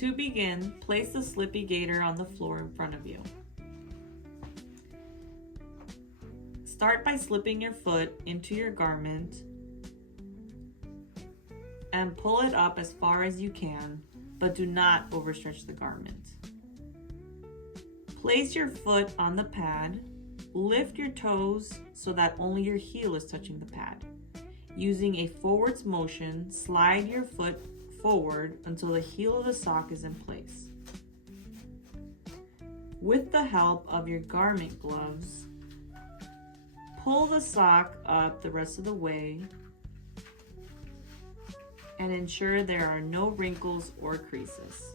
To begin, place the slippy gaiter on the floor in front of you. Start by slipping your foot into your garment and pull it up as far as you can, but do not overstretch the garment. Place your foot on the pad. Lift your toes so that only your heel is touching the pad. Using a forwards motion, slide your foot forward until the heel of the sock is in place. With the help of your garment gloves, pull the sock up the rest of the way and ensure there are no wrinkles or creases.